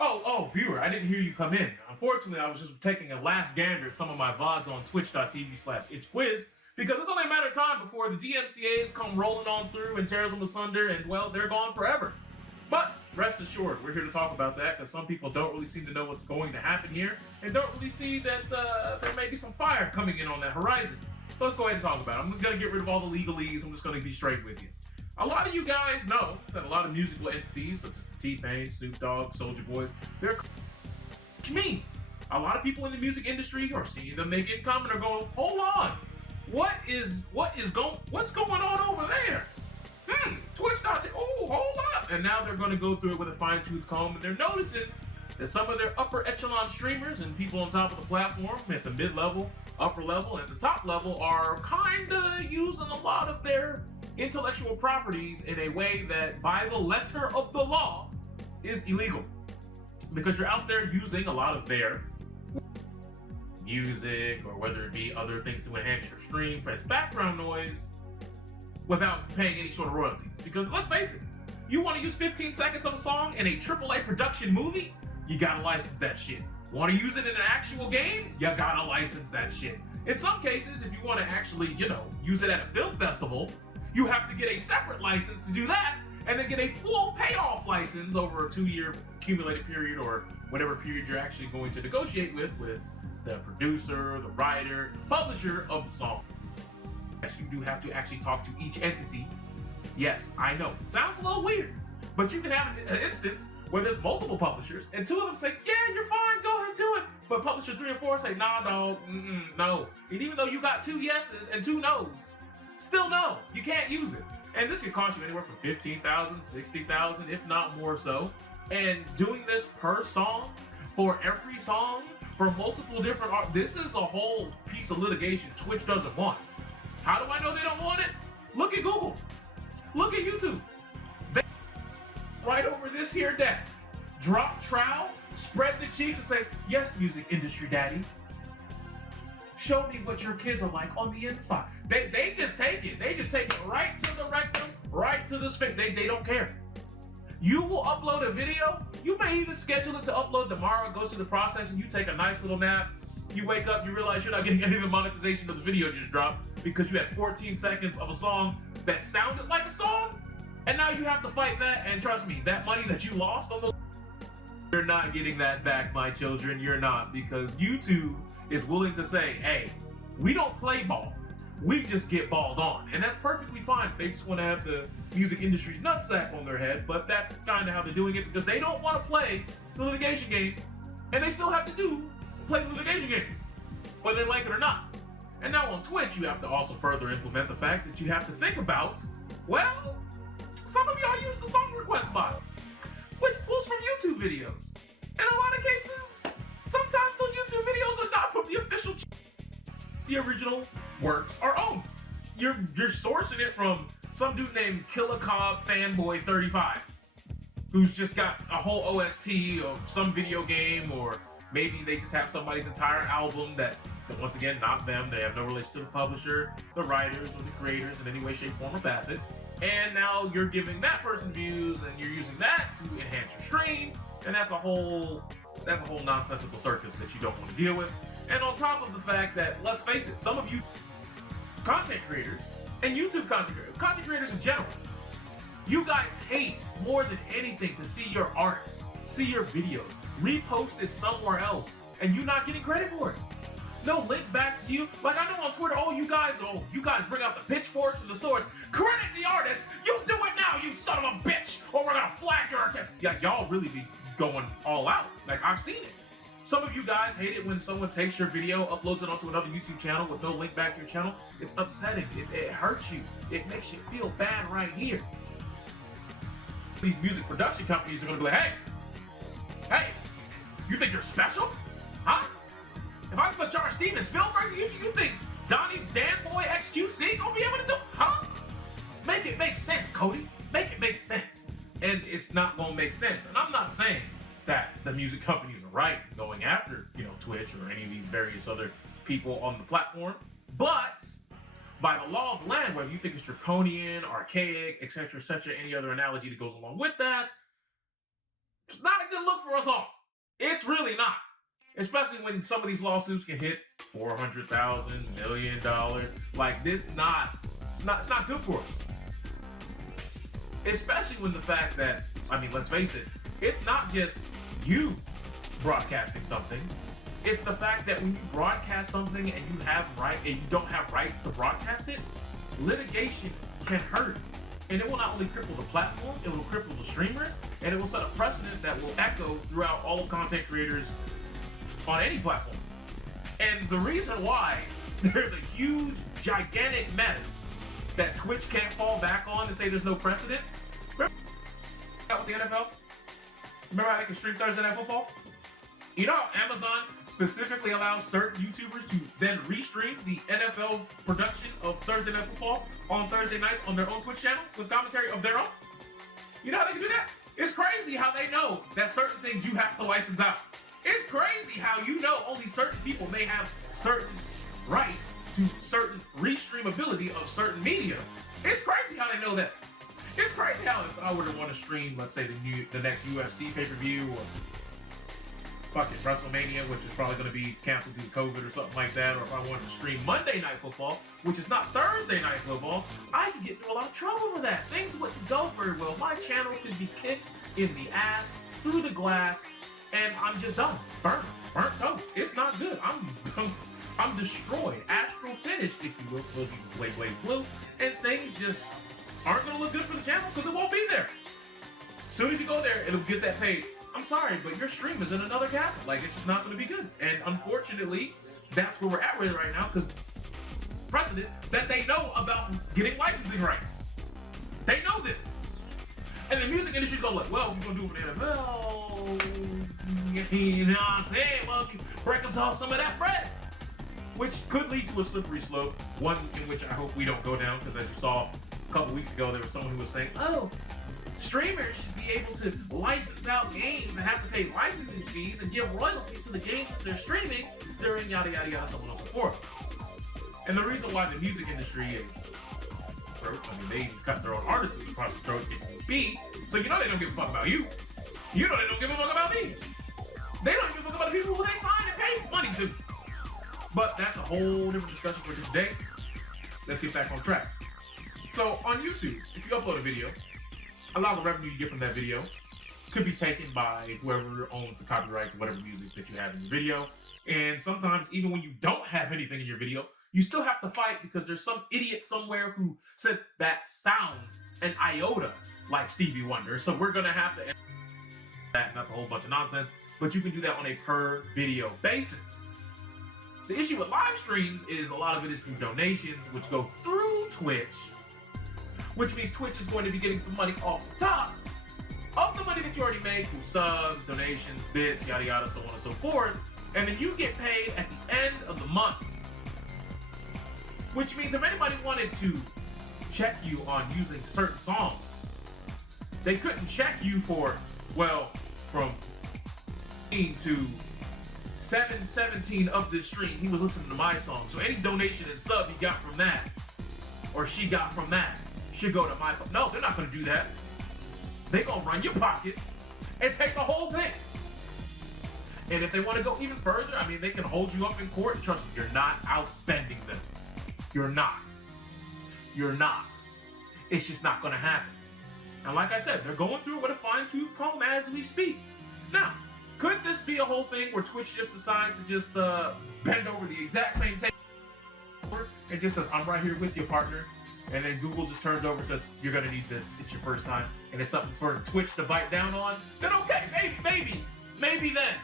Oh, viewer, I didn't hear you come in. Unfortunately, I was just taking a last gander at some of my VODs on twitch.tv/itchquiz because it's only a matter of time before the DMCAs come rolling on through and tears them asunder and, well, they're gone forever. But rest assured, we're here to talk about that because some people don't really seem to know what's going to happen here and don't really see that there may be some fire coming in on that horizon. So let's go ahead and talk about it. I'm going to get rid of all the legalese. I'm just going to be straight with you. A lot of you guys know that a lot of musical entities, such as T-Pain, Snoop Dogg, Soulja Boys, they're which means a lot of people in the music industry are seeing them make income and are going, hold on, what's going on over there? Twitch.tv, oh, hold up. And now they're going to go through it with a fine-tooth comb, and they're noticing that some of their upper echelon streamers and people on top of the platform at the mid-level, upper level, and at the top level are kind of using a lot of their intellectual properties in a way that, by the letter of the law, is illegal. Because you're out there using a lot of their music, or whether it be other things to enhance your stream for its background noise, without paying any sort of royalties. Because let's face it, you want to use 15 seconds of a song in a AAA production movie, you gotta license that shit. Want to use it in an actual game? You gotta license that shit. In some cases, if you want to actually, use it at a film festival, you have to get a separate license to do that, and then get a full payoff license over a 2-year accumulated period, or whatever period you're actually going to negotiate with the producer, the writer, the publisher of the song. Yes, you do have to actually talk to each entity. Yes, I know, it sounds a little weird, but you can have an instance where there's multiple publishers, and 2 of them say, yeah, you're fine, go ahead, do it. But publisher 3 or 4 say, nah, dog, no. And even though you got 2 yeses and 2 nos, still no, you can't use it. And this could cost you anywhere from $15,000, $60,000, if not more so. And doing this per song, for every song, for multiple different art, this is a whole piece of litigation Twitch doesn't want. How do I know they don't want it? Look at Google. Look at YouTube. They right over this here desk, drop trowel, spread the cheeks and say, yes, music industry daddy, show me what your kids are like on the inside. They just take it. They just take it right to the rectum, right to the sphincter. They don't care. You will upload a video. You may even schedule it to upload tomorrow. It goes through the process and you take a nice little nap. You wake up, you realize you're not getting any of the monetization of the video just dropped because you had 14 seconds of a song that sounded like a song. And now you have to fight that. And trust me, that money that you lost on those, you're not getting that back, my children. You're not, because YouTube is willing to say, hey, we don't play ball. We just get balled on. And that's perfectly fine if they just want to have the music industry's nutsack on their head, but that's kind of how they're doing it because they don't want to play the litigation game, and they still have to play the litigation game, whether they like it or not. And now on Twitch, you have to also further implement the fact that you have to think about, well, some of y'all use the song request bot, which pulls from YouTube videos. In a lot of cases, sometimes those YouTube videos are not from the official the original works are owned. You're sourcing it from some dude named Killer Cobb Fanboy 35, who's just got a whole OST of some video game, or maybe they just have somebody's entire album that's, once again, not them. They have no relation to the publisher, the writers, or the creators in any way, shape, form, or facet. And now you're giving that person views, and you're using that to enhance your stream, and that's a whole nonsensical circus that you don't want to deal with. And on top of the fact that, let's face it, some of you content creators and YouTube content creators in general, you guys hate more than anything to see your art, see your videos reposted somewhere else, and you not getting credit for it. No link back to you. Like I know on Twitter, you guys bring out the pitchforks and the swords. Credit the artist. You do it now, you son of a bitch, or we're gonna flag your account. Yeah, y'all really be going all out. Like I've seen it. Some of you guys hate it when someone takes your video, uploads it onto another YouTube channel with no link back to your channel. It's upsetting. It hurts you. It makes you feel bad right here. These music production companies are going to be like, hey, you think you're special? Huh? If I put charge Steven Spielberg, you think Donnie Danboy XQC gonna be able to do? Huh? Make it make sense, Cody. Make it make sense. And it's not gonna make sense. And I'm not saying that the music companies are right going after, Twitch or any of these various other people on the platform. But by the law of the land, whether you think it's draconian, archaic, etc., any other analogy that goes along with that, It's not a good look for us all. It's really not. Especially when some of these lawsuits can hit $400,000, $1 million. Like this, it's not good for us. Especially when the fact that, I mean, let's face it, it's not just you broadcasting something. It's the fact that when you broadcast something and you don't have rights to broadcast it, litigation can hurt. And it will not only cripple the platform, it will cripple the streamers, and it will set a precedent that will echo throughout all content creators on any platform. And the reason why there's a huge, gigantic mess that Twitch can't fall back on and say there's no precedent. Remember with the NFL? Remember how they can stream Thursday Night Football? You know how Amazon specifically allows certain YouTubers to then restream the NFL production of Thursday Night Football on Thursday nights on their own Twitch channel with commentary of their own? You know how they can do that? It's crazy how they know that certain things you have to license out. It's crazy how you know only certain people may have certain rights to certain restreamability of certain media. It's crazy how they know that. It's crazy how if I were to want to stream, let's say the next UFC pay-per-view or fucking WrestleMania, which is probably going to be canceled due to COVID or something like that, or if I wanted to stream Monday Night Football, which is not Thursday Night Football, I could get into a lot of trouble for that. Things wouldn't go very well. My channel could be kicked in the ass, through the glass, and I'm just done. Burnt toast. It's not good. I'm destroyed. Astral finished, if you will, Blade Blue, and things just aren't going to look good for the channel because it won't be there. As soon as you go there, it'll get that page. I'm sorry, but your stream is in another castle. Like, it's just not going to be good. And unfortunately, that's where we're at with it right now, because precedent that they know about getting licensing rights. They know this. And the music industry's going like, well, if you're going to do it for the NFL, you know what I'm saying? Why don't you break us off some of that bread? Which could lead to a slippery slope, one in which I hope we don't go down, because as you saw a couple weeks ago, there was someone who was saying, oh, streamers should be able to license out games and have to pay licensing fees and give royalties to the games that they're streaming during yada yada yada, so on and so forth. And the reason why the music industry is broke, I mean, they even cut their own artists across the throat if need be, so you know they don't give a fuck about you. You know they don't give a fuck about me. They don't give a fuck about the people who they sign and pay money to. But that's a whole different discussion for today. Let's get back on track. So on YouTube, if you upload a video, a lot of the revenue you get from that video could be taken by whoever owns the copyright to whatever music that you have in your video. And sometimes, even when you don't have anything in your video, you still have to fight because there's some idiot somewhere who said that sounds an iota like Stevie Wonder. So we're going to have to that, and that's a whole bunch of nonsense. But you can do that on a per video basis. The issue with live streams is a lot of it is through donations, which go through Twitch, which means Twitch is going to be getting some money off the top of the money that you already made through subs, donations, bits, yada yada, so on and so forth. And then you get paid at the end of the month. Which means if anybody wanted to check you on using certain songs, they couldn't check you for, well, from to 7:17 of this stream, he was listening to my song. So any donation and sub he got from that, or she got from that, should go to my... No, they're not going to do that. They're going to run your pockets and take the whole thing. And if they want to go even further, I mean, they can hold you up in court. Trust me, you're not outspending them. You're not. You're not. It's just not going to happen. And like I said, they're going through it with a fine-tooth comb as we speak. Now, could this be a whole thing where Twitch just decides to just bend over the exact same table and just says, I'm right here with you, partner. And then Google just turns over and says, you're going to need this. It's your first time. And it's something for Twitch to bite down on. Then okay, maybe then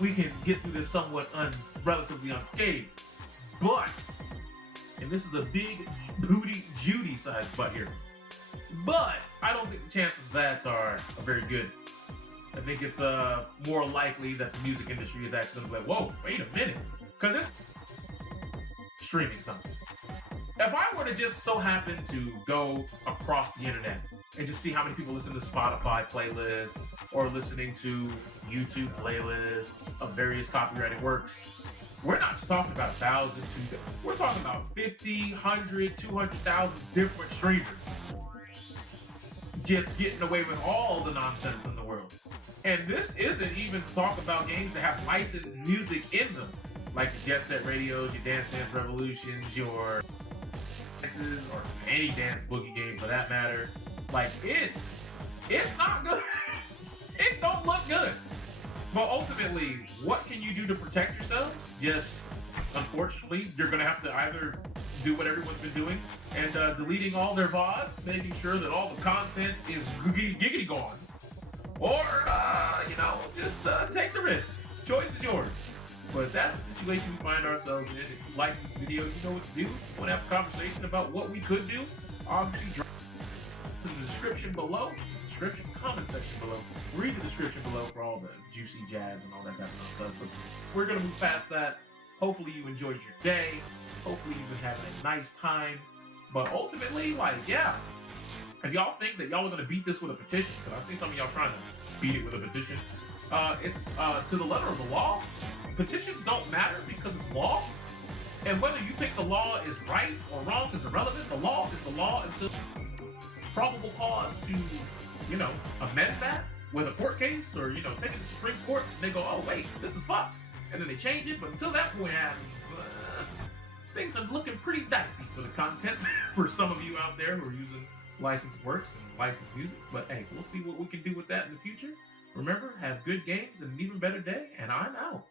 we can get through this somewhat relatively unscathed. But, and this is a big booty Judy sized butt here, but I don't think the chances of that are very good. I think it's more likely that the music industry is actually going to be like, whoa, wait a minute. Because it's streaming something. If I were to just so happen to go across the internet and just see how many people listen to Spotify playlists or listening to YouTube playlists of various copyrighted works, we're not just talking about 1,000, 2,000. We're talking about 50, 100, 200,000 different streamers just getting away with all the nonsense in the world. And this isn't even to talk about games that have licensed music in them, like your Jet Set Radios, your Dance Dance Revolutions, your dances, or any dance boogie game for that matter. Like it's not good. It don't look good. But ultimately, what can you do to protect yourself? Just, unfortunately, you're gonna have to either do what everyone's been doing and deleting all their VODs, making sure that all the content is giggity gone, or just take the risk. Choice is yours. But that's the situation we find ourselves in. If you like this video, you know what to do. If you want to have a conversation about what we could do, obviously drop in the description below. Comment section below. Read the description below for all the juicy jazz and all that type of stuff. But we're gonna move past that. Hopefully you enjoyed your day. Hopefully you've been having a nice time. But ultimately, if y'all think that y'all are gonna beat this with a petition, because I've seen some of y'all trying to beat it with a petition, it's to the letter of the law. Petitions don't matter because it's law. And whether you think the law is right or wrong is irrelevant. The law is the law until probable cause to amend that with a court case, or take it to Supreme Court and they go, oh wait, this is fucked, and then they change it. But until that point happens, things are looking pretty dicey for the content for some of you out there who are using licensed works and licensed music. But hey, we'll see what we can do with that in the future. Remember, have good games and an even better day, and I'm out.